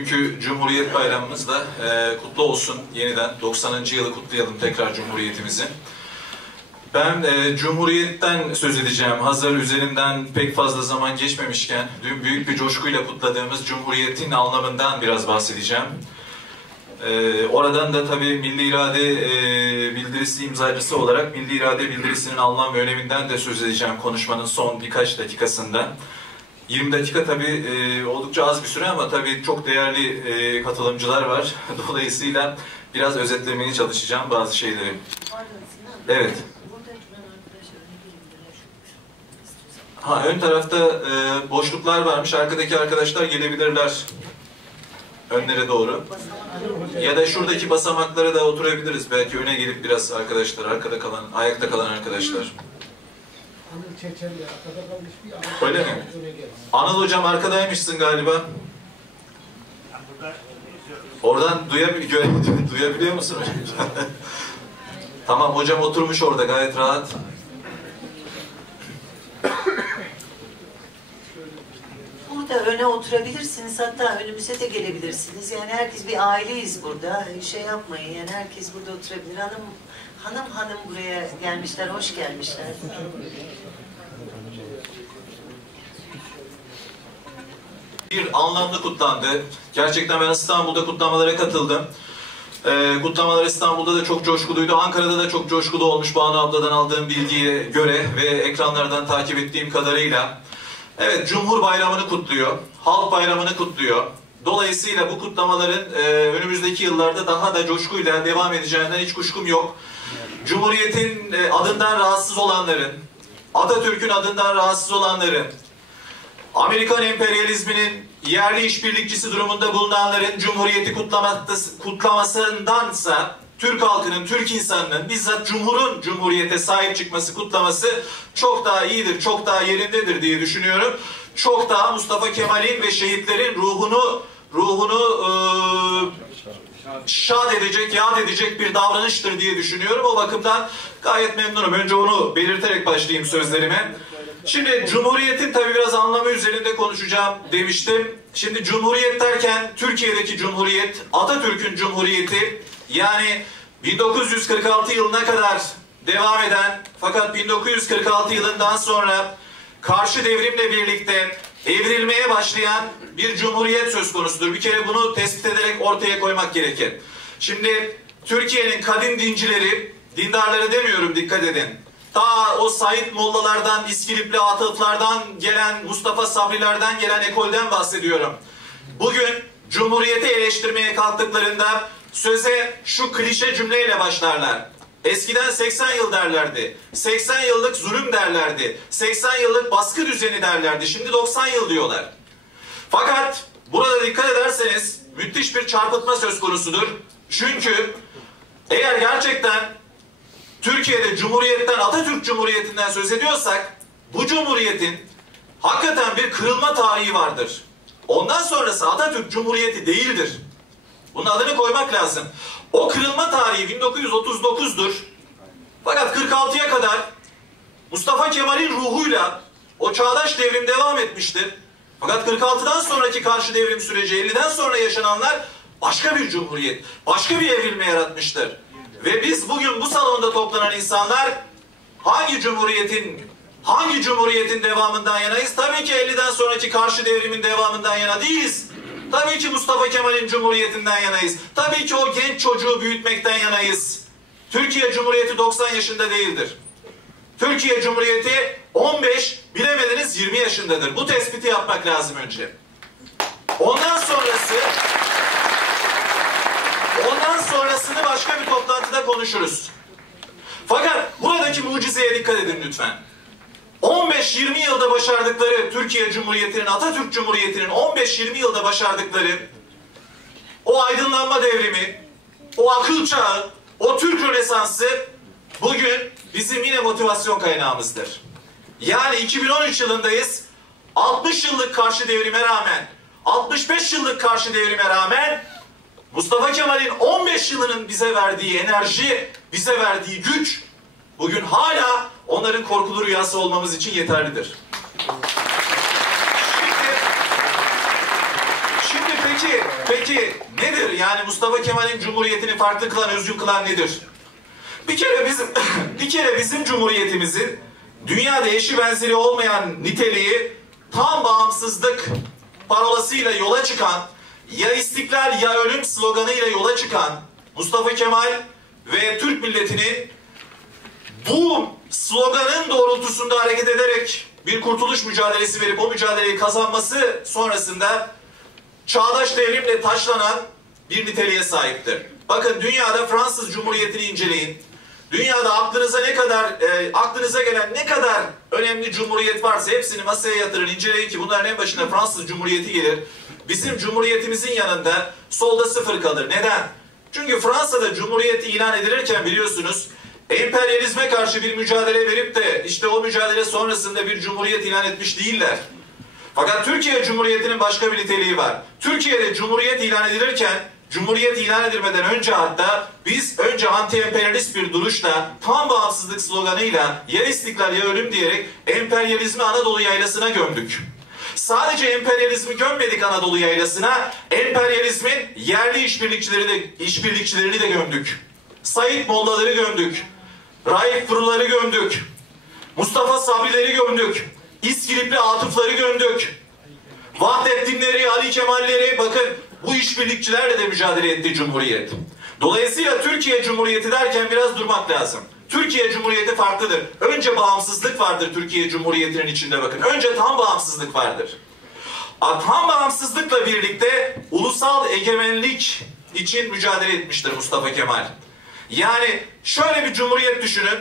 Bugünkü Cumhuriyet Bayramımız da kutlu olsun yeniden. 90. yılı kutlayalım tekrar Cumhuriyetimizin. Ben Cumhuriyet'ten söz edeceğim. Hazır üzerinden pek fazla zaman geçmemişken dün büyük bir coşkuyla kutladığımız Cumhuriyet'in anlamından biraz bahsedeceğim. Oradan da tabii Milli İrade Bildirisi imzacısı olarak Milli İrade Bildirisi'nin anlam ve öneminden de söz edeceğim konuşmanın son birkaç dakikasında. 20 dakika tabii oldukça az bir süre ama tabii çok değerli katılımcılar var. Dolayısıyla biraz özetlemeye çalışacağım bazı şeyleri. Evet. Ön tarafta boşluklar varmış. Arkadaki arkadaşlar gelebilirler önlere doğru. Ya da şuradaki basamaklara da oturabiliriz. Belki öne gelip biraz arkadaşlar, arkada kalan, ayakta kalan arkadaşlar. Öyle mi? Anıl hocam arkadaymışsın galiba. Oradan duyabiliyor musun hocam? Tamam, hocam oturmuş orada gayet rahat. Burada öne oturabilirsiniz, hatta önümüze de gelebilirsiniz. Yani herkes bir aileyiz burada. Şey yapmayın, yani herkes burada oturabilir. Hanım buraya gelmişler, hoş gelmişler. Bir anlamlı kutlandı. Gerçekten ben İstanbul'da kutlamalara katıldım. Kutlamalar İstanbul'da da çok coşkuluydu. Ankara'da da çok coşkulu olmuş Banu abladan aldığım bilgiye göre ve ekranlardan takip ettiğim kadarıyla. Evet, Cumhur Bayramı'nı kutluyor, Halk Bayramı'nı kutluyor. Dolayısıyla bu kutlamaların önümüzdeki yıllarda daha da coşkuyla devam edeceğinden hiç kuşkum yok. Cumhuriyet'in adından rahatsız olanların, Atatürk'ün adından rahatsız olanların, Amerikan emperyalizminin yerli işbirlikçisi durumunda bulunanların Cumhuriyeti kutlamasındansa Türk halkının, Türk insanının bizzat Cumhur'un Cumhuriyete sahip çıkması, kutlaması çok daha iyidir, çok daha yerindedir diye düşünüyorum. Çok daha Mustafa Kemal'in ve şehitlerin ruhunu şad edecek, yad edecek bir davranıştır diye düşünüyorum. O bakımdan gayet memnunum. Önce onu belirterek başlayayım sözlerime. Şimdi Cumhuriyet'in tabii biraz anlamı üzerinde konuşacağım demiştim. Şimdi Cumhuriyet derken Türkiye'deki Cumhuriyet, Atatürk'ün Cumhuriyeti, yani 1946 yılına kadar devam eden fakat 1946 yılından sonra karşı devrimle birlikte evrilmeye başlayan bir cumhuriyet söz konusudur. Bir kere bunu tespit ederek ortaya koymak gerekir. Şimdi Türkiye'nin kadim dincileri, dindarları demiyorum, dikkat edin. Ta o Said Mollalardan, İskilipli Atıflardan gelen, Mustafa Sabrilerden gelen ekolden bahsediyorum. Bugün Cumhuriyeti eleştirmeye kalktıklarında söze şu klişe cümleyle başlarlar. Eskiden 80 yıl derlerdi. 80 yıllık zulüm derlerdi. 80 yıllık baskı düzeni derlerdi. Şimdi 90 yıl diyorlar. Fakat burada dikkat ederseniz müthiş bir çarpıtma söz konusudur. Çünkü eğer gerçekten Türkiye'de Cumhuriyet'ten, Atatürk Cumhuriyeti'nden söz ediyorsak, bu Cumhuriyet'in hakikaten bir kırılma tarihi vardır. Ondan sonrası Atatürk Cumhuriyeti değildir. Bunun adını koymak lazım. O kırılma tarihi 1939'dur. Fakat 46'ya kadar Mustafa Kemal'in ruhuyla o çağdaş devrim devam etmiştir. Fakat 46'dan sonraki karşı devrim süreci, 50'den sonra yaşananlar başka bir cumhuriyet, başka bir evrilme yaratmıştır. Ve biz bugün bu salonda toplanan insanlar hangi cumhuriyetin devamından yanayız? Tabii ki 50'den sonraki karşı devrimin devamından yana değiliz. Tabii ki Mustafa Kemal'in cumhuriyetinden yanayız. Tabii ki o genç çocuğu büyütmekten yanayız. Türkiye Cumhuriyeti 90 yaşında değildir. Türkiye Cumhuriyeti 15, bilemediniz 20 yaşındadır. Bu tespiti yapmak lazım önce. Ondan sonrasını başka bir toplantıda konuşuruz. Fakat buradaki mucizeye dikkat edin lütfen. 15-20 yılda başardıkları Türkiye Cumhuriyeti'nin, Atatürk Cumhuriyeti'nin 15-20 yılda başardıkları o aydınlanma devrimi, o akıl çağı, o Türk Rönesansı bugün bizim yine motivasyon kaynağımızdır. Yani 2013 yılındayız. 60 yıllık karşı devrime rağmen, 65 yıllık karşı devrime rağmen Mustafa Kemal'in 15 yılının bize verdiği enerji, bize verdiği güç bugün hala onların korkulu rüyası olmamız için yeterlidir. Şimdi peki nedir? Yani Mustafa Kemal'in Cumhuriyeti'ni farklı kılan, özgün kılan nedir? Bir kere bizim Cumhuriyetimizin dünyada eşi benzeri olmayan niteliği, tam bağımsızlık parolasıyla yola çıkan, ya istiklal ya ölüm sloganıyla yola çıkan Mustafa Kemal ve Türk milletinin bu sloganın doğrultusunda hareket ederek bir kurtuluş mücadelesi verip o mücadeleyi kazanması sonrasında çağdaş devrimle taşlanan bir niteliğe sahiptir. Bakın dünyada Fransız Cumhuriyeti'ni inceleyin. Dünyada aklınıza gelen ne kadar önemli cumhuriyet varsa hepsini masaya yatırın, inceleyin ki bunların en başına Fransız Cumhuriyeti gelir. Bizim Cumhuriyetimizin yanında solda sıfır kalır. Neden? Çünkü Fransa'da Cumhuriyet ilan edilirken biliyorsunuz emperyalizme karşı bir mücadele verip de işte o mücadele sonrasında bir cumhuriyet ilan etmiş değiller. Fakat Türkiye Cumhuriyeti'nin başka bir niteliği var. Türkiye'de Cumhuriyet ilan edilirken, Cumhuriyet ilan edilmeden önce hatta biz önce anti-emperyalist bir duruşla, tam bağımsızlık sloganıyla ya istiklal ya ölüm diyerek emperyalizmi Anadolu yaylasına gömdük. Sadece emperyalizmi gömmedik Anadolu yaylasına, emperyalizmin yerli işbirlikçilerini de gömdük. Said Mollaları gömdük. Raif Fırılları gömdük. Mustafa Sabrileri gömdük. İskilipli Atıfları gömdük. Vahdettinleri, Ali Kemalleri, bakın bu işbirlikçilerle de mücadele etti Cumhuriyet. Dolayısıyla Türkiye Cumhuriyeti derken biraz durmak lazım. Türkiye Cumhuriyeti farklıdır. Önce bağımsızlık vardır Türkiye Cumhuriyeti'nin içinde bakın. Önce tam bağımsızlık vardır. Tam bağımsızlıkla birlikte ulusal egemenlik için mücadele etmiştir Mustafa Kemal. Yani şöyle bir cumhuriyet düşünün.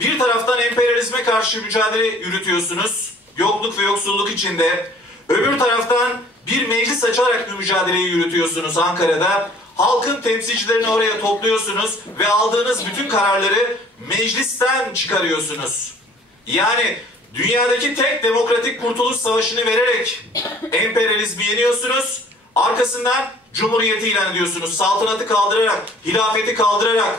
Bir taraftan emperyalizme karşı mücadele yürütüyorsunuz. Yokluk ve yoksulluk içinde. Öbür taraftan bir meclis açarak bir mücadeleyi yürütüyorsunuz Ankara'da. Halkın temsilcilerini oraya topluyorsunuz ve aldığınız bütün kararları meclisten çıkarıyorsunuz. Yani dünyadaki tek demokratik kurtuluş savaşını vererek emperyalizmi yeniyorsunuz. Arkasından cumhuriyeti ilan ediyorsunuz. Saltanatı kaldırarak, hilafeti kaldırarak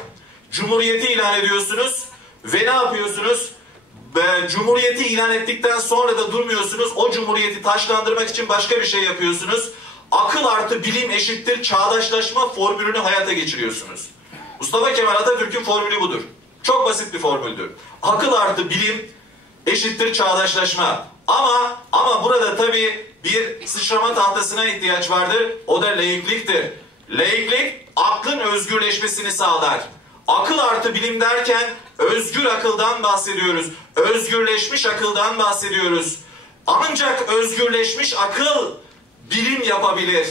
cumhuriyeti ilan ediyorsunuz. Ve ne yapıyorsunuz? Cumhuriyeti ilan ettikten sonra da durmuyorsunuz. O cumhuriyeti taşlandırmak için başka bir şey yapıyorsunuz. Akıl artı bilim eşittir çağdaşlaşma formülünü hayata geçiriyorsunuz. Mustafa Kemal Atatürk'ün formülü budur. Çok basit bir formüldür. Akıl artı bilim eşittir çağdaşlaşma. Ama burada tabii bir sıçrama tahtasına ihtiyaç vardır. O da laikliktir. Laiklik aklın özgürleşmesini sağlar. Akıl artı bilim derken özgür akıldan bahsediyoruz. Özgürleşmiş akıldan bahsediyoruz. Ancak özgürleşmiş akıl bilim yapabilir.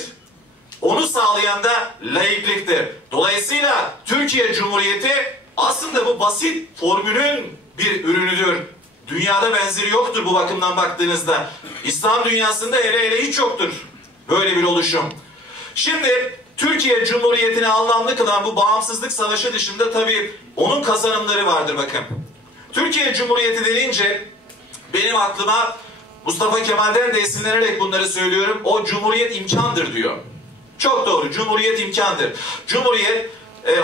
Onu sağlayan da laikliktir. Dolayısıyla Türkiye Cumhuriyeti aslında bu basit formülün bir ürünüdür. Dünyada benzeri yoktur bu bakımdan baktığınızda. İslam dünyasında hele hiç yoktur böyle bir oluşum. Şimdi Türkiye Cumhuriyeti'ni anlamlı kılan bu bağımsızlık savaşı dışında tabii onun kazanımları vardır bakın. Türkiye Cumhuriyeti denince benim aklıma Mustafa Kemal'den de esinlenerek bunları söylüyorum. O Cumhuriyet imkandır diyor. Çok doğru. Cumhuriyet imkandır. Cumhuriyet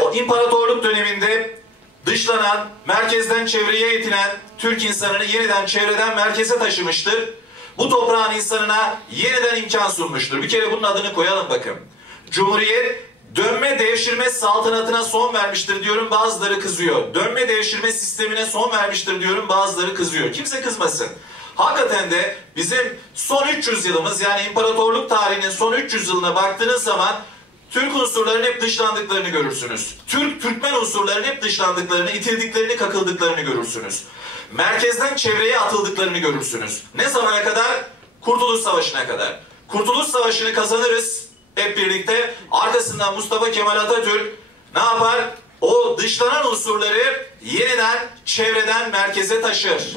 o imparatorluk döneminde dışlanan, merkezden çevreye itilen Türk insanını yeniden çevreden merkeze taşımıştır. Bu toprağın insanına yeniden imkan sunmuştur. Bir kere bunun adını koyalım bakın. Cumhuriyet dönme devşirme saltanatına son vermiştir diyorum, bazıları kızıyor. Dönme devşirme sistemine son vermiştir diyorum, bazıları kızıyor. Kimse kızmasın. Hakikaten de bizim son 300 yılımız, yani imparatorluk tarihinin son 300 yılına baktığınız zaman Türk unsurlarının hep dışlandıklarını görürsünüz. Türkmen unsurlarının hep dışlandıklarını, itildiklerini, kakıldıklarını görürsünüz. Merkezden çevreye atıldıklarını görürsünüz. Ne zamana kadar? Kurtuluş Savaşı'na kadar. Kurtuluş Savaşı'nı kazanırız hep birlikte. Arkasından Mustafa Kemal Atatürk ne yapar? O dışlanan unsurları yeniden çevreden merkeze taşır.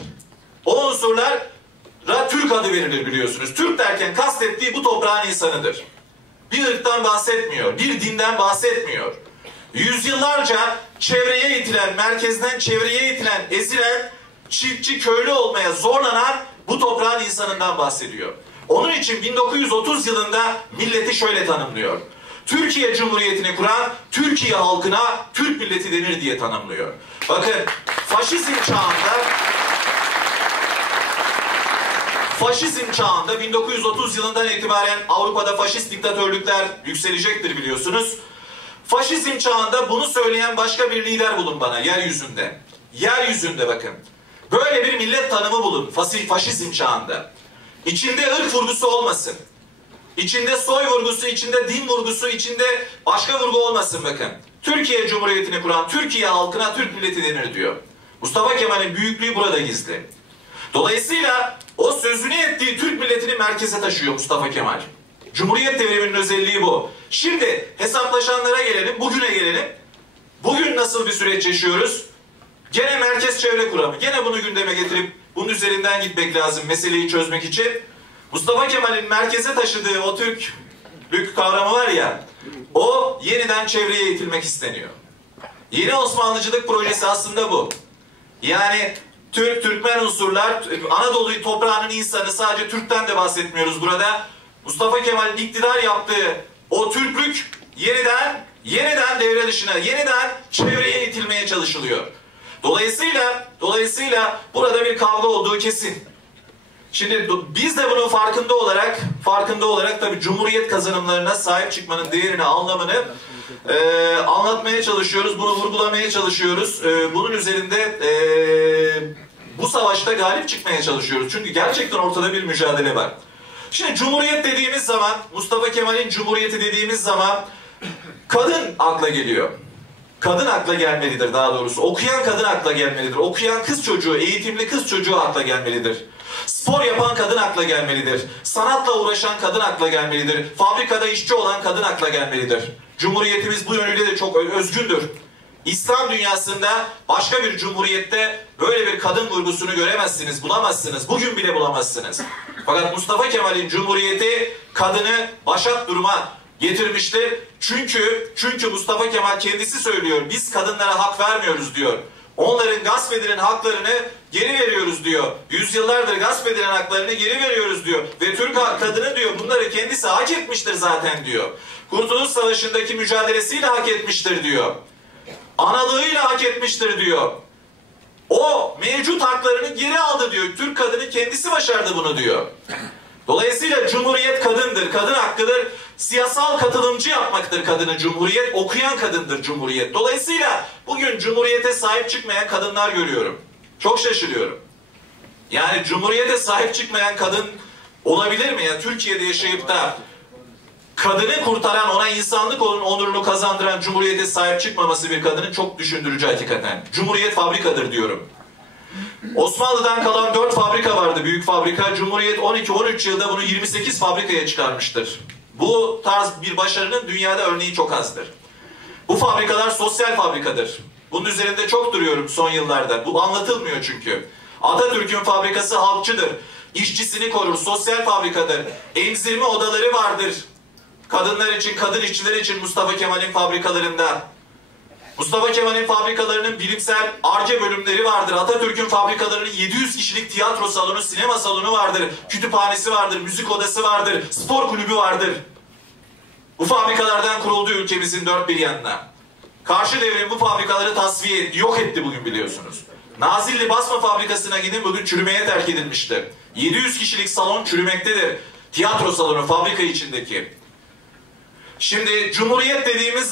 O unsurlara Türk adı verilir biliyorsunuz. Türk derken kastettiği bu toprağın insanıdır. Bir ırktan bahsetmiyor, bir dinden bahsetmiyor. Yüzyıllarca çevreye itilen, merkezden çevreye itilen, ezilen, çiftçi, köylü olmaya zorlanan bu toprağın insanından bahsediyor. Onun için 1930 yılında milleti şöyle tanımlıyor. Türkiye Cumhuriyeti'ni kuran Türkiye halkına Türk milleti denir diye tanımlıyor. Bakın faşizm çağında faşizm çağında 1930 yılından itibaren Avrupa'da faşist diktatörlükler yükselecektir biliyorsunuz. Faşizm çağında bunu söyleyen başka bir lider bulun bana yeryüzünde. Yeryüzünde bakın. Böyle bir millet tanımı bulun faşizm çağında. İçinde ırk vurgusu olmasın. İçinde soy vurgusu, içinde din vurgusu, içinde başka vurgu olmasın bakın. Türkiye Cumhuriyeti'ni kuran Türkiye halkına Türk milleti denir diyor. Mustafa Kemal'in büyüklüğü burada gizli. Dolayısıyla o sözünü ettiği Türk milletini merkeze taşıyor Mustafa Kemal. Cumhuriyet devriminin özelliği bu. Şimdi hesaplaşanlara gelelim, bugüne gelelim. Bugün nasıl bir süreç yaşıyoruz? Gene merkez çevre kuramı. Gene bunu gündeme getirip bunun üzerinden gitmek lazım meseleyi çözmek için. Mustafa Kemal'in merkeze taşıdığı o Türklük kavramı var ya, o yeniden çevreye itilmek isteniyor. Yeni Osmanlıcılık projesi aslında bu. Yani Türk, Türkmen unsurlar, Anadolu toprağının insanı, sadece Türk'ten de bahsetmiyoruz burada. Mustafa Kemal'in iktidar yaptığı o Türklük yeniden devre dışına, yeniden çevreye itilmeye çalışılıyor. Dolayısıyla burada bir kavga olduğu kesin. Şimdi biz de bunun farkında olarak tabii Cumhuriyet kazanımlarına sahip çıkmanın değerini, anlamını anlatmaya çalışıyoruz, bunu vurgulamaya çalışıyoruz. Bunun üzerinde bu savaşta galip çıkmaya çalışıyoruz. Çünkü gerçekten ortada bir mücadele var. Şimdi Cumhuriyet dediğimiz zaman, Mustafa Kemal'in Cumhuriyeti dediğimiz zaman kadın akla geliyor. Kadın akla gelmelidir daha doğrusu. Okuyan kadın akla gelmelidir. Okuyan kız çocuğu, eğitimli kız çocuğu akla gelmelidir. Spor yapan kadın akla gelmelidir. Sanatla uğraşan kadın akla gelmelidir. Fabrikada işçi olan kadın akla gelmelidir. Cumhuriyetimiz bu yönüyle de çok özgündür. İslam dünyasında başka bir cumhuriyette böyle bir kadın vurgusunu göremezsiniz, bulamazsınız. Bugün bile bulamazsınız. Fakat Mustafa Kemal'in cumhuriyeti kadını başat duruma getirmiştir. Çünkü Mustafa Kemal kendisi söylüyor. Biz kadınlara hak vermiyoruz diyor. Onların gasp edilen haklarını geri veriyoruz diyor. Yüzyıllardır gasp edilen haklarını geri veriyoruz diyor. Ve Türk kadını diyor bunları kendisi hak etmiştir zaten diyor. Kurtuluş Savaşı'ndaki mücadelesiyle hak etmiştir diyor. Analığıyla hak etmiştir diyor. O mevcut haklarını geri aldı diyor. Türk kadını kendisi başardı bunu diyor. Dolayısıyla Cumhuriyet kadındır, kadın hakkıdır. Siyasal katılımcı yapmaktır kadını Cumhuriyet, okuyan kadındır Cumhuriyet. Dolayısıyla bugün Cumhuriyete sahip çıkmayan kadınlar görüyorum. Çok şaşırıyorum. Yani Cumhuriyete sahip çıkmayan kadın olabilir mi? Yani Türkiye'de yaşayıp da kadını kurtaran, ona insanlık onurunu kazandıran Cumhuriyete sahip çıkmaması bir kadının çok düşündürücü hakikaten. Cumhuriyet fabrikadır diyorum. Osmanlı'dan kalan 4 fabrika vardı, büyük fabrika. Cumhuriyet 12-13 yılda bunu 28 fabrikaya çıkarmıştır. Bu tarz bir başarının dünyada örneği çok azdır. Bu fabrikalar sosyal fabrikadır. Bunun üzerinde çok duruyorum son yıllarda. Bu anlatılmıyor çünkü. Atatürk'ün fabrikası halkçıdır. İşçisini korur, sosyal fabrikadır. Emzirme odaları vardır. Kadınlar için, kadın işçiler için Mustafa Kemal'in fabrikalarında. Mustafa Kemal'in fabrikalarının bilimsel Ar-Ge bölümleri vardır. Atatürk'ün fabrikalarının 700 kişilik tiyatro salonu, sinema salonu vardır. Kütüphanesi vardır, müzik odası vardır, spor kulübü vardır. Bu fabrikalardan kuruldu ülkemizin dört bir yanına. Karşı devrim bu fabrikaları tasfiye etti, yok etti bugün biliyorsunuz. Nazilli basma fabrikasına gidin, bugün çürümeye terk edilmiştir. 700 kişilik salon çürümektedir. Tiyatro salonu fabrika içindeki. Şimdi Cumhuriyet dediğimiz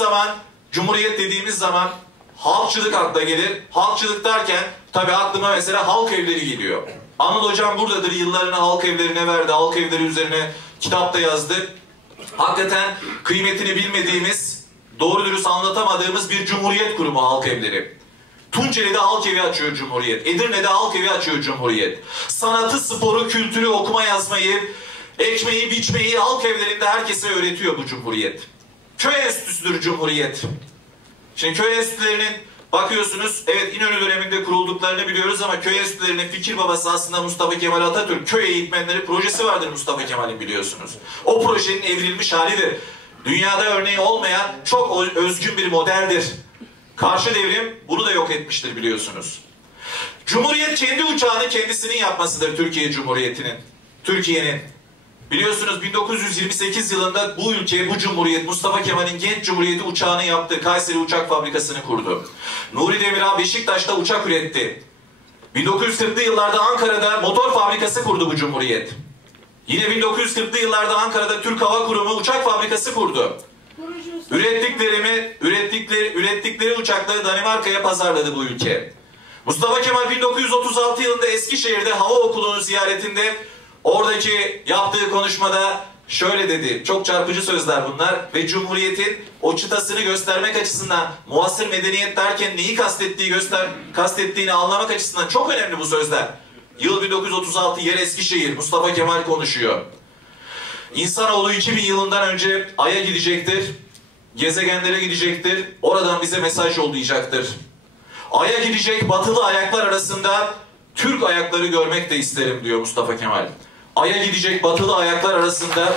zaman halkçılık akla gelir. Halkçılık derken tabii aklıma mesela halk evleri geliyor. Anıl Hocam buradadır, yıllarını halk evlerine verdi. Halk evleri üzerine kitap da yazdı. Hakikaten kıymetini bilmediğimiz, doğru dürüst anlatamadığımız bir cumhuriyet kurumu halk evleri. Tunceli'de halk evi açıyor Cumhuriyet. Edirne'de halk evi açıyor Cumhuriyet. Sanatı, sporu, kültürü, okuma yazmayı, ekmeği, biçmeyi halk evlerinde herkese öğretiyor bu Cumhuriyet. Köy enstitüsüdür Cumhuriyet. Şimdi köy enstitülerinin bakıyorsunuz, evet İnönü döneminde kurulduklarını biliyoruz ama köy enstitülerinin fikir babası aslında Mustafa Kemal Atatürk. Köy eğitmenleri projesi vardır Mustafa Kemal'in biliyorsunuz. O projenin evrilmiş halidir. Dünyada örneği olmayan çok özgün bir modeldir. Karşı devrim bunu da yok etmiştir biliyorsunuz. Cumhuriyet kendi uçağını kendisinin yapmasıdır Türkiye Cumhuriyeti'nin. Türkiye'nin. Biliyorsunuz 1928 yılında bu ülke, bu Cumhuriyet, Mustafa Kemal'in Genç Cumhuriyeti uçağını yaptı. Kayseri Uçak Fabrikası'nı kurdu. Nuri Demirağ Beşiktaş'ta uçak üretti. 1940'lı yıllarda Ankara'da motor fabrikası kurdu bu Cumhuriyet. Yine 1940'lı yıllarda Ankara'da Türk Hava Kurumu uçak fabrikası kurdu. Ürettikleri uçakları Danimarka'ya pazarladı bu ülke. Mustafa Kemal 1936 yılında Eskişehir'de hava okulunu ziyaretinde oradaki yaptığı konuşmada şöyle dedi. Çok çarpıcı sözler bunlar ve Cumhuriyet'in o çıtasını göstermek açısından, muasır medeniyet derken neyi kastettiğini anlamak açısından çok önemli bu sözler. Yıl 1936, yer Eskişehir, Mustafa Kemal konuşuyor. İnsanoğlu 2000 yılından önce Ay'a gidecektir, gezegenlere gidecektir, oradan bize mesaj yollayacaktır. Ay'a gidecek batılı ayaklar arasında Türk ayakları görmek de isterim diyor Mustafa Kemal. Ay'a gidecek batılı ayaklar arasında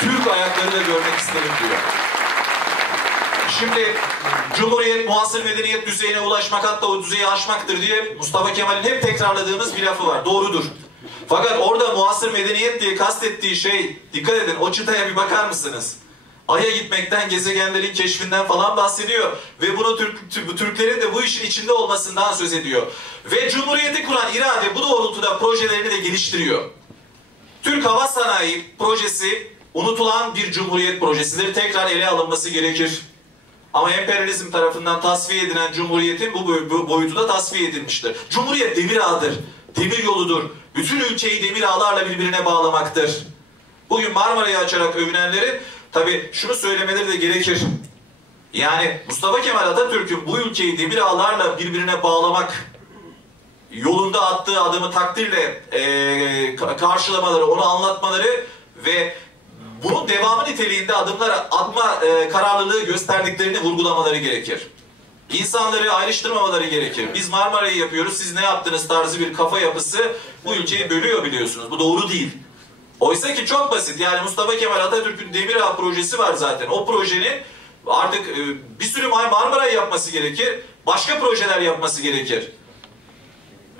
Türk ayakları da görmek isterim diyor. Şimdi Cumhuriyet muasır medeniyet düzeyine ulaşmak, hatta o düzeyi aşmaktır diye Mustafa Kemal'in hep tekrarladığımız bir lafı var. Doğrudur. Fakat orada muasır medeniyet diye kastettiği şey, dikkat edin, o çıtaya bir bakar mısınız? Ay'a gitmekten, gezegenlerin keşfinden falan bahsediyor. Ve bunu Türklerin de bu işin içinde olmasından söz ediyor. Ve Cumhuriyeti kuran irade bu doğrultuda projelerini de geliştiriyor. Türk Hava Sanayi projesi unutulan bir Cumhuriyet projesidir. Tekrar ele alınması gerekir. Ama emperyalizm tarafından tasfiye edilen Cumhuriyet'in bu boyutu da tasfiye edilmiştir. Cumhuriyet demir ağıdır, demir yoludur. Bütün ülkeyi demir ağlarla birbirine bağlamaktır. Bugün Marmara'yı açarak övünenlerin tabii şunu söylemeleri de gerekir. Yani Mustafa Kemal Atatürk'ün bu ülkeyi demir ağlarla birbirine bağlamak yolunda attığı adımı takdirle karşılamaları, onu anlatmaları ve bunun devamı niteliğinde adımlar atma kararlılığı gösterdiklerini vurgulamaları gerekir. İnsanları ayrıştırmamaları gerekir. Biz Marmara'yı yapıyoruz, siz ne yaptınız tarzı bir kafa yapısı bu ülkeyi bölüyor biliyorsunuz. Bu doğru değil. Oysa ki çok basit. Yani Mustafa Kemal Atatürk'ün Demir Ağı projesi var zaten. O projenin artık bir sürü Marmara'yı yapması gerekir. Başka projeler yapması gerekir.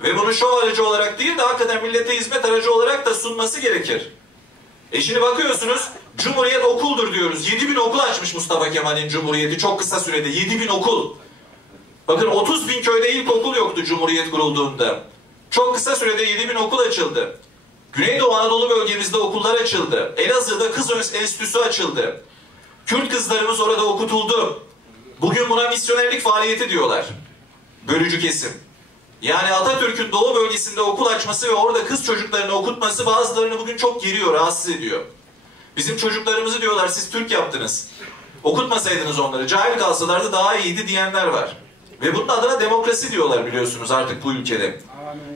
Ve bunu şov aracı olarak değil de hakikaten millete hizmet aracı olarak da sunması gerekir. Şimdi bakıyorsunuz, Cumhuriyet okuldur diyoruz. 7000 okul açmış Mustafa Kemal'in Cumhuriyeti çok kısa sürede. 7000 okul. Bakın 30.000 köyde ilkokul yoktu Cumhuriyet kurulduğunda. Çok kısa sürede 7000 okul açıldı. Güneydoğu Anadolu bölgemizde okullar açıldı. Elazığ'da Kız Enstitüsü açıldı. Kürt kızlarımız orada okutuldu. Bugün buna misyonerlik faaliyeti diyorlar. Bölücü kesim. Yani Atatürk'ün Doğu bölgesinde okul açması ve orada kız çocuklarını okutması bazılarını bugün çok geriyor, rahatsız ediyor. Bizim çocuklarımızı diyorlar siz Türk yaptınız. Okutmasaydınız onları, cahil kalsalardı daha iyiydi diyenler var. Ve bunun adına demokrasi diyorlar biliyorsunuz artık bu ülkede.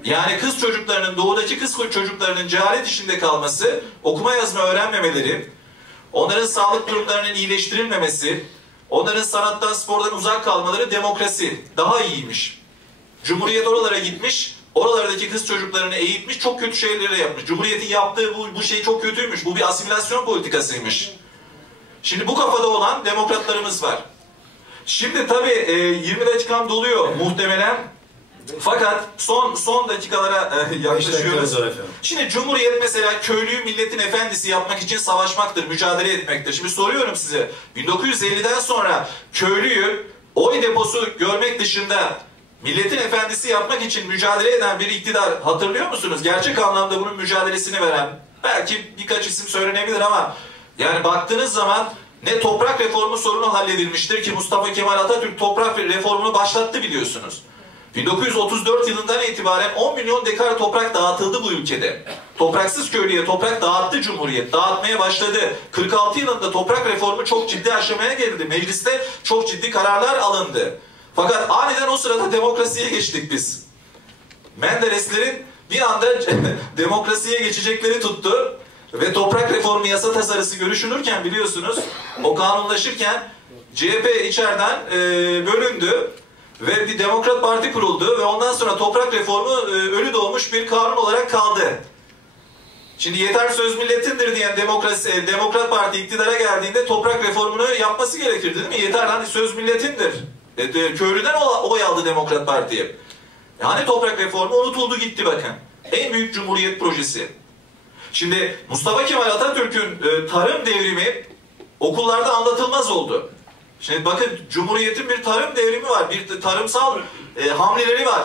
Yani kız çocuklarının, doğudaki kız çocuklarının cehalet içinde kalması, okuma yazma öğrenmemeleri, onların sağlık durumlarının iyileştirilmemesi, onların sanattan, spordan uzak kalmaları demokrasi. Daha iyiymiş. Cumhuriyet oralara gitmiş, oralardaki kız çocuklarını eğitmiş, çok kötü şeyleri yapmış. Cumhuriyetin yaptığı bu şey çok kötüymüş. Bu bir asimilasyon politikasıymış. Şimdi bu kafada olan demokratlarımız var. Şimdi tabii 20 dakikam doluyor muhtemelen. Fakat son dakikalara yaklaşıyoruz. Şimdi Cumhuriyet mesela köylüyü milletin efendisi yapmak için savaşmaktır, mücadele etmektir. Şimdi soruyorum size, 1950'den sonra köylüyü oy deposu görmek dışında milletin efendisi yapmak için mücadele eden bir iktidar hatırlıyor musunuz? Gerçek anlamda bunun mücadelesini veren, belki birkaç isim söylenebilir ama yani baktığınız zaman ne toprak reformu sorunu halledilmiştir ki Mustafa Kemal Atatürk toprak reformunu başlattı biliyorsunuz. 1934 yılından itibaren 10 milyon dekar toprak dağıtıldı bu ülkede. Topraksız köylüye toprak dağıttı Cumhuriyet. Dağıtmaya başladı. 46 yılında toprak reformu çok ciddi aşamaya geldi. Mecliste çok ciddi kararlar alındı. Fakat aniden o sırada demokrasiye geçtik biz. Mendereslerin bir anda demokrasiye geçecekleri tuttu. Ve toprak reformu yasa tasarısı görüşülürken biliyorsunuz o kanunlaşırken CHP içeriden bölündü. Ve bir Demokrat Parti kuruldu ve ondan sonra toprak reformu ölü doğmuş bir kanun olarak kaldı. Şimdi yeter söz milletindir diyen Demokrat Parti iktidara geldiğinde toprak reformunu yapması gerekirdi değil mi? Yeter hani söz milletindir. Köylüden oy aldı Demokrat Parti'ye. Yani toprak reformu unutuldu gitti bakın. En büyük Cumhuriyet projesi. Şimdi Mustafa Kemal Atatürk'ün tarım devrimi okullarda anlatılmaz oldu. Şimdi bakın Cumhuriyet'in bir tarım devrimi var, bir tarımsal hamleleri var.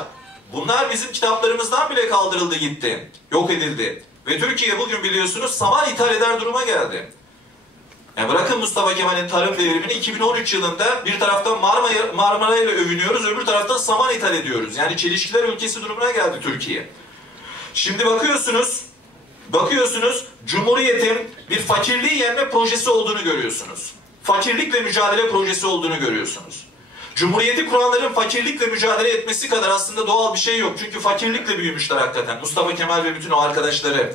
Bunlar bizim kitaplarımızdan bile kaldırıldı gitti. Yok edildi. Ve Türkiye bugün biliyorsunuz saman ithal eder duruma geldi. Yani bırakın Mustafa Kemal'in tarım devrimini 2013 yılında bir taraftan Marmara ile övünüyoruz, öbür taraftan saman ithal ediyoruz. Yani çelişkiler ülkesi durumuna geldi Türkiye. Şimdi bakıyorsunuz Cumhuriyet'in bir fakirliği yenme projesi olduğunu görüyorsunuz. Fakirlikle mücadele projesi olduğunu görüyorsunuz. Cumhuriyeti kuranların fakirlikle mücadele etmesi kadar aslında doğal bir şey yok. Çünkü fakirlikle büyümüşler hakikaten. Mustafa Kemal ve bütün o arkadaşları.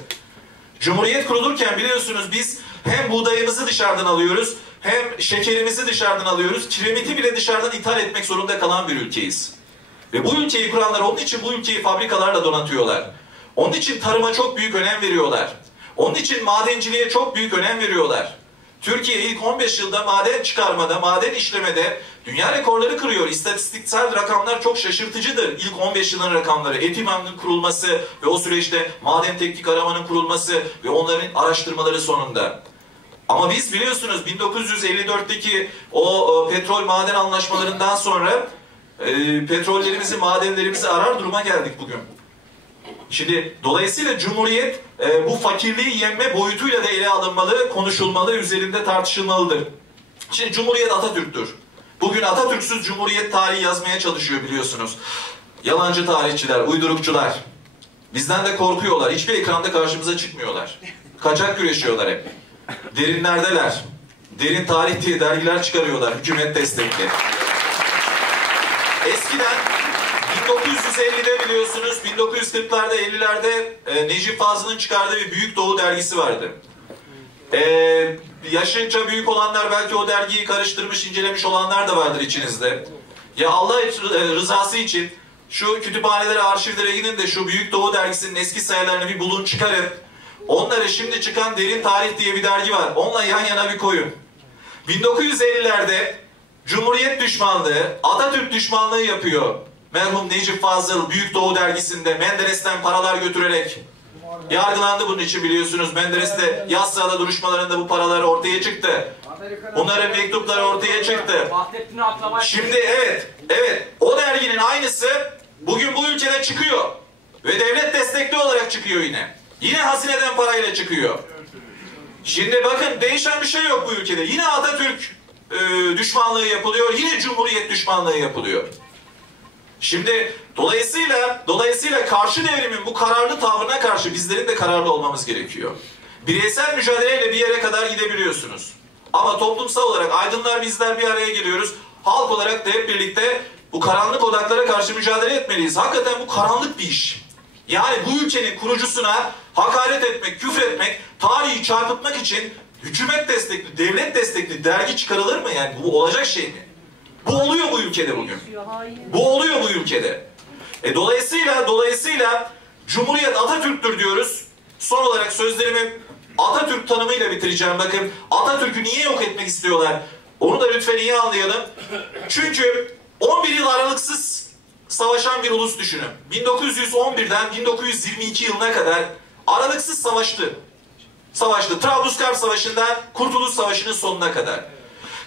Cumhuriyet kurulurken biliyorsunuz biz hem buğdayımızı dışarıdan alıyoruz, hem şekerimizi dışarıdan alıyoruz, kiremiti bile dışarıdan ithal etmek zorunda kalan bir ülkeyiz. Ve bu ülkeyi kuranlar onun için bu ülkeyi fabrikalarla donatıyorlar. Onun için tarıma çok büyük önem veriyorlar. Onun için madenciliğe çok büyük önem veriyorlar. Türkiye ilk 15 yılda maden çıkarmada, maden işlemede dünya rekorları kırıyor. İstatistiksel rakamlar çok şaşırtıcıdır. İlk 15 yılın rakamları. ETİMAM'ın kurulması ve o süreçte Maden Teknik Aramanın kurulması ve onların araştırmaları sonunda. Ama biz biliyorsunuz 1954'teki o petrol maden anlaşmalarından sonra petrollerimizi, madenlerimizi arar duruma geldik bugün. Şimdi dolayısıyla Cumhuriyet bu fakirliği yenme boyutuyla da ele alınmalı, konuşulmalı, üzerinde tartışılmalıdır. Şimdi Cumhuriyet Atatürk'tür. Bugün Atatürk'süz Cumhuriyet tarihi yazmaya çalışıyor biliyorsunuz. Yalancı tarihçiler, uydurukçular. Bizden de korkuyorlar. Hiçbir ekranda karşımıza çıkmıyorlar. Kaçak güreşiyorlar hep. Derinlerdeler. Derin tarih diye dergiler çıkarıyorlar. Hükümet destekli. Eskiden 1950'de biliyorsunuz, 1940'larda, 50'lerde Necip Fazıl'ın çıkardığı bir Büyük Doğu dergisi vardı. Yaşınca büyük olanlar belki o dergiyi karıştırmış, incelemiş olanlar da vardır içinizde. Ya Allah rızası için şu kütüphanelere, arşivlere gidin de şu Büyük Doğu dergisinin eski sayılarını bir bulun, çıkarın. Onları şimdi çıkan Derin Tarih diye bir dergi var. Onunla yan yana bir koyun. 1950'lerde Cumhuriyet düşmanlığı, Atatürk düşmanlığı yapıyor. Merhum Necip Fazıl Büyük Doğu dergisinde Menderes'ten paralar götürerek yargılandı bunun için biliyorsunuz. Menderes de yaz sırada duruşmalarında bu paralar ortaya çıktı. Bunların mektupları ortaya çıktı. Şimdi evet o derginin aynısı bugün bu ülkede çıkıyor. Ve devlet destekli olarak çıkıyor yine. Yine hazineden parayla çıkıyor. Şimdi bakın değişen bir şey yok bu ülkede. Yine Atatürk düşmanlığı yapılıyor. Yine Cumhuriyet düşmanlığı yapılıyor. Şimdi dolayısıyla karşı devrimin bu kararlı tavrına karşı bizlerin de kararlı olmamız gerekiyor. Bireysel mücadeleyle bir yere kadar gidebiliyorsunuz. Ama toplumsal olarak aydınlar bizler bir araya geliyoruz. Halk olarak da hep birlikte bu karanlık odaklara karşı mücadele etmeliyiz. Hakikaten bu karanlık bir iş. Yani bu ülkenin kurucusuna hakaret etmek, küfretmek, tarihi çarpıtmak için hükümet destekli, devlet destekli dergi çıkarılır mı? Yani bu olacak şey mi? Bu oluyor bu ülkede bugün. Bu oluyor bu ülkede. Dolayısıyla Cumhuriyet Atatürk'tür diyoruz. Son olarak sözlerimi Atatürk tanımıyla bitireceğim. Bakın Atatürk'ü niye yok etmek istiyorlar? Onu da lütfen iyi anlayalım. Çünkü 11 yıl aralıksız savaşan bir ulus düşünün. 1911'den 1922 yılına kadar aralıksız savaştı. Trablusgarp Savaşı'ndan Kurtuluş Savaşı'nın sonuna kadar.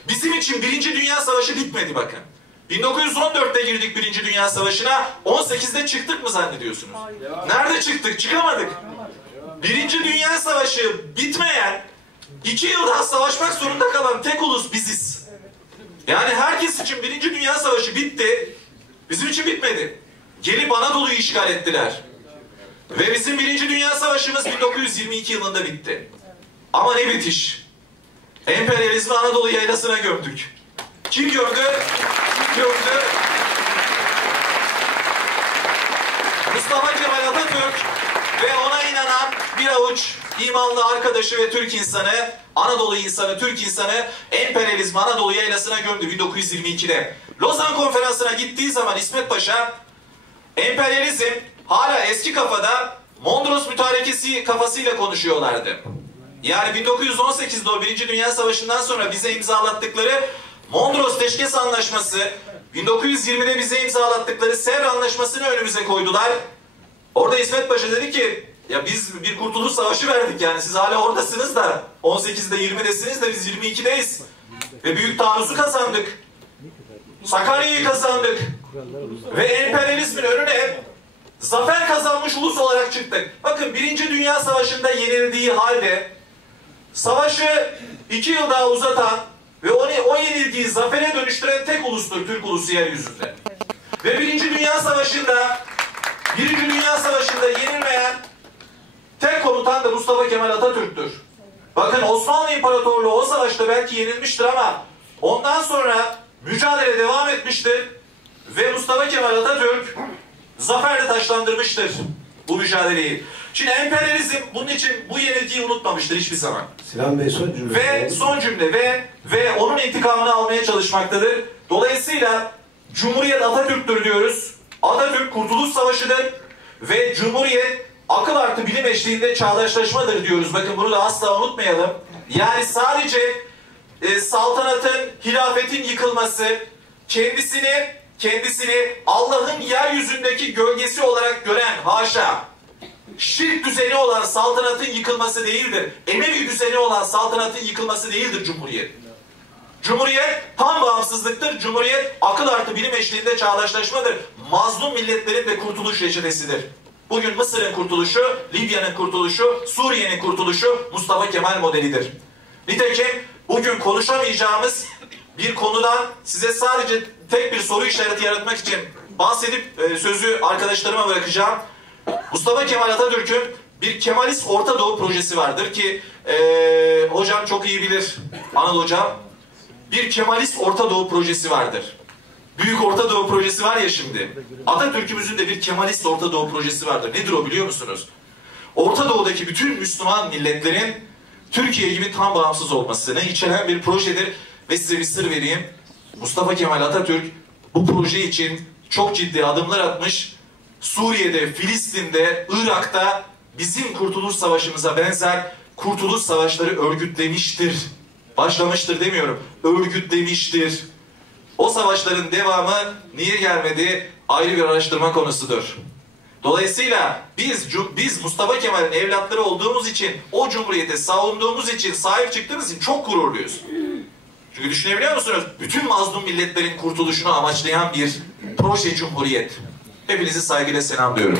Bizim için Birinci Dünya Savaşı bitmedi bakın. 1914'te girdik Birinci Dünya Savaşı'na, 18'de çıktık mı zannediyorsunuz? Nerede çıktık? Çıkamadık. Birinci Dünya Savaşı bitmeyen, 2 yıl daha savaşmak zorunda kalan tek ulus biziz. Yani herkes için Birinci Dünya Savaşı bitti, bizim için bitmedi. Gelip Anadolu'yu işgal ettiler. Ve bizim Birinci Dünya Savaşımız 1922 yılında bitti. Ama ne bitiş? Emperyalizmi Anadolu yaylasına gömdük. Kim gömdü? Mustafa Kemal Atatürk ve ona inanan bir avuç imanlı arkadaşı ve Türk insanı, Anadolu insanı, Türk insanı emperyalizmi Anadolu yaylasına gömdü 1922'de. Lozan Konferansı'na gittiği zaman İsmet Paşa, emperyalizm hala eski kafada, Mondros Mütarekesi kafasıyla konuşuyorlardı. Yani 1918'de o Birinci Dünya Savaşı'ndan sonra bize imzalattıkları Mondros Teşkes Anlaşması, 1920'de bize imzalattıkları Sevr Anlaşması'nı önümüze koydular. Orada İsmet Paşa dedi ki, ya biz bir kurtuluş savaşı verdik yani siz hala oradasınız da 18'de 20'desiniz de biz 22'deyiz. Ve Büyük Taarruz'u kazandık. Sakarya'yı kazandık. Ve emperyalizmin önüne zafer kazanmış ulus olarak çıktık. Bakın 1. Dünya Savaşı'nda yenildiği halde savaşı 2 yıl daha uzatan ve o yenilgiyi zafere dönüştüren tek ulustur Türk ulusu yeryüzünde. Ve 1. Dünya Savaşı'nda yenilmeyen tek komutan da Mustafa Kemal Atatürk'tür. Bakın Osmanlı İmparatorluğu o savaşta belki yenilmiştir ama ondan sonra mücadele devam etmiştir ve Mustafa Kemal Atatürk zaferle taçlandırmıştır bu mücadeleyi. Şimdi emperyalizm bunun için bu yenilgiyi unutmamıştır hiçbir zaman. Sinan Bey son cümle. Ve son cümle ve onun intikamını almaya çalışmaktadır. Dolayısıyla Cumhuriyet Atatürk'tür diyoruz. Atatürk Kurtuluş Savaşı'dır ve Cumhuriyet akıl artı bilim eşliğinde çağdaşlaşmadır diyoruz. Bakın bunu da asla unutmayalım. Yani sadece saltanatın, hilafetin yıkılması, kendisini Allah'ın yeryüzündeki gölgesi olarak gören, haşa, şirk düzeni olan saltanatın yıkılması değildir. Emevi düzeni olan saltanatın yıkılması değildir Cumhuriyet. Cumhuriyet tam bağımsızlıktır. Cumhuriyet akıl artı bilim eşliğinde çağdaşlaşmadır. Mazlum milletlerin de kurtuluş reçetesidir. Bugün Mısır'ın kurtuluşu, Libya'nın kurtuluşu, Suriye'nin kurtuluşu Mustafa Kemal modelidir. Nitekim bugün konuşamayacağımız bir konudan size sadece tek bir soru işareti yaratmak için bahsedip sözü arkadaşlarıma bırakacağım. Mustafa Kemal Atatürk'ün bir Kemalist Orta Doğu projesi vardır ki hocam çok iyi bilir, Anıl hocam. Bir Kemalist Orta Doğu projesi vardır. Büyük Orta Doğu projesi var ya şimdi. Atatürk'ümüzün de bir Kemalist Orta Doğu projesi vardır. Nedir o biliyor musunuz? Orta Doğu'daki bütün Müslüman milletlerin Türkiye gibi tam bağımsız olmasını içeren bir projedir. Ve size bir sır vereyim. Mustafa Kemal Atatürk bu proje için çok ciddi adımlar atmış. Suriye'de, Filistin'de, Irak'ta bizim Kurtuluş Savaşımıza benzer kurtuluş savaşları örgütlemiştir. Başlamıştır demiyorum. Örgütlemiştir. O savaşların devamı niye gelmedi? Ayrı bir araştırma konusudur. Dolayısıyla biz Mustafa Kemal'in evlatları olduğumuz için, o cumhuriyete savunduğumuz için, sahip çıktığımız için çok gururluyuz. Çünkü düşünebiliyor musunuz? Bütün mazlum milletlerin kurtuluşunu amaçlayan bir proje cumhuriyet. Hepinizi saygıyla selamlıyorum.